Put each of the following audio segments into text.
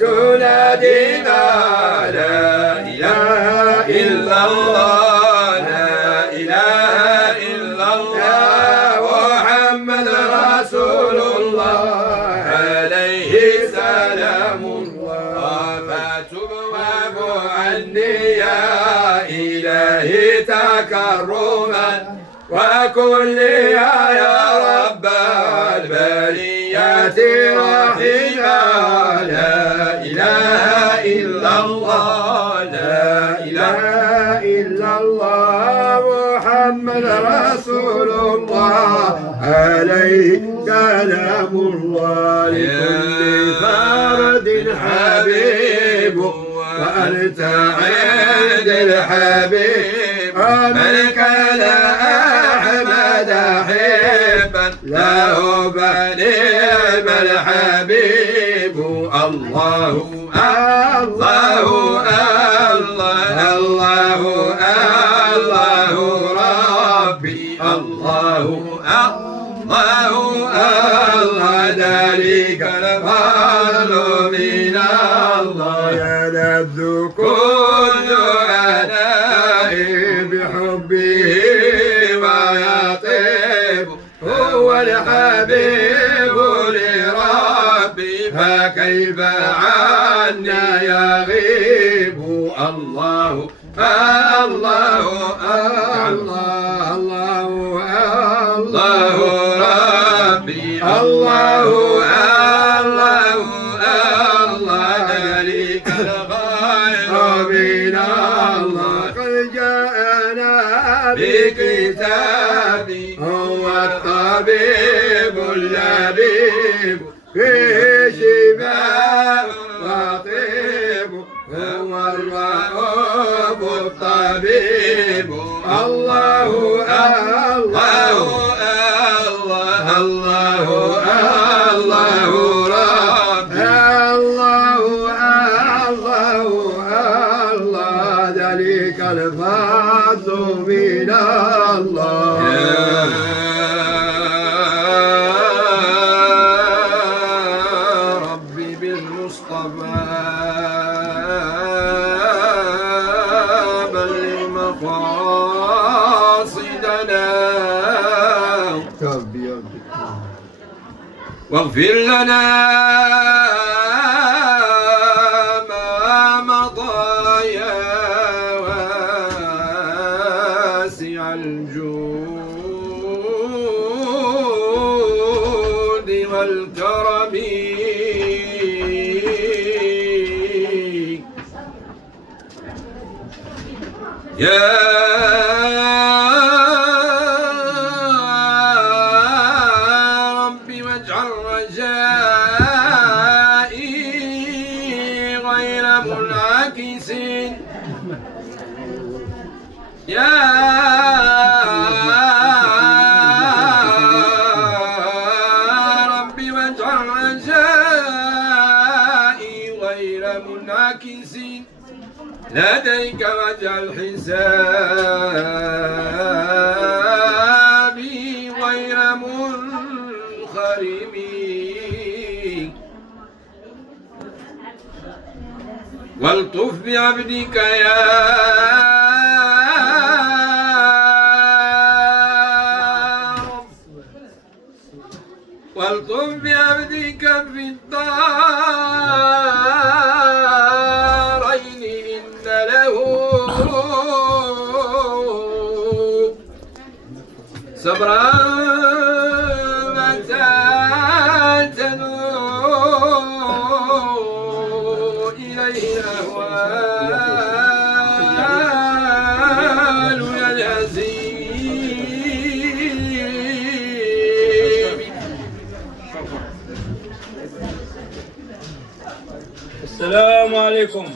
تنادينا لا إله إلا الله لا إله إلا الله محمد رسول الله عليه سلام الله فتب واعف عني يا إلهي تكرما وكل يا رب البريات رحيما لا إله إلا الله لا إله إلا الله محمد رسول الله عليه كلام الله لكل فرد حبيب وأنت عند الحبيب من كان أحمد حبا له فنعم الحبيب الله الله الله الله الله ربي الله الله الله ذلك الفضل من الله يلذ كل أناء بحبه ويطيب هو الحبيب لربي فكيف عنا يغيب الله الله الله الله الله ربي الله الله الله ذلك الخير من الله قد جاءنا بكتابي هو الطبيب اللبيب فيه شفاء وطيب هو الرؤوف الطبيب الله الله الله الله الله رب الله الله الله ذلك الفضل من الله واغفر لنا ما مضى يا واسع الجود والكرم يا ربي واجعل رجائي غير منعكس لديك واجعل حسابي غير منخرم والطف بعبدك يا والطف بعبدك في الدارين إن له صبرا متى تنو إليه الأهوال العزيز. السلام عليكم.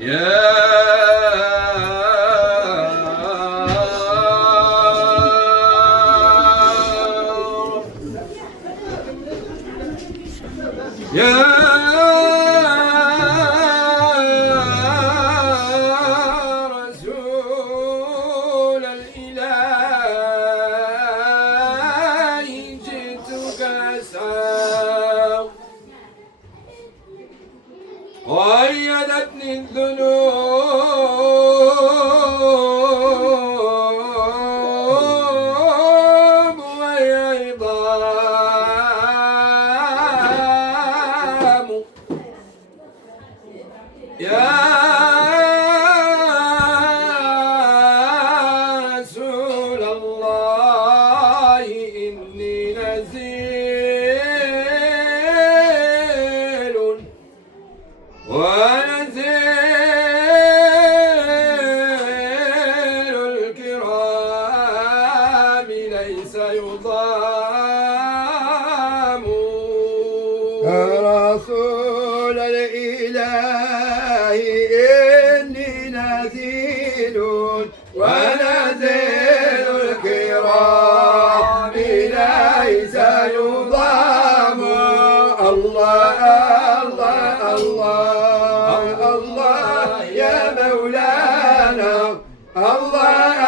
يا رسول الإله جئتك أسعى وأيدتني الذنوب وهي عظام يا رسول الله إني نزيل ونزيل الكرام ليس يضام يا رسول الإله إني نزيل ونزيل الكرام ليس يضام الله الله الله الله يا مولانا الله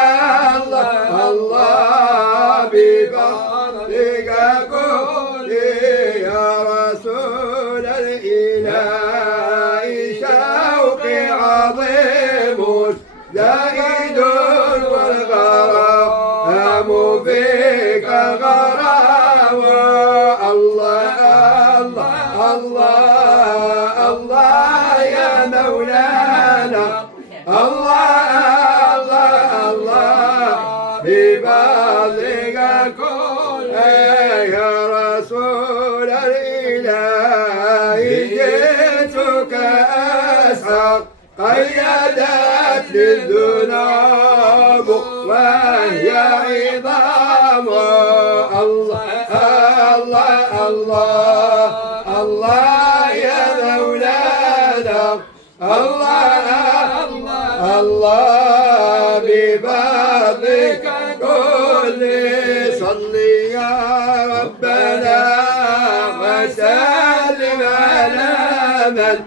الله الله بفضلك كل يا رسول الإله شوقي عظيم زائد والغرام فيك غرام الله الله الله الله يا مولانا الله الله الله بفضلك كل يا رسول الإله جئتك أسحق قيدت للذنوب وهي عظام الله الله الله الله يا مولانا الله الله الله بفضلك كل صلي يا ربنا وسلم على من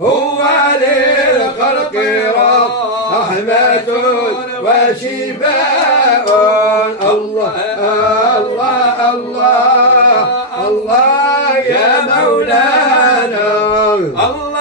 هو للخلق رحمة وشفاء الله الله الله الله يا مولانا الله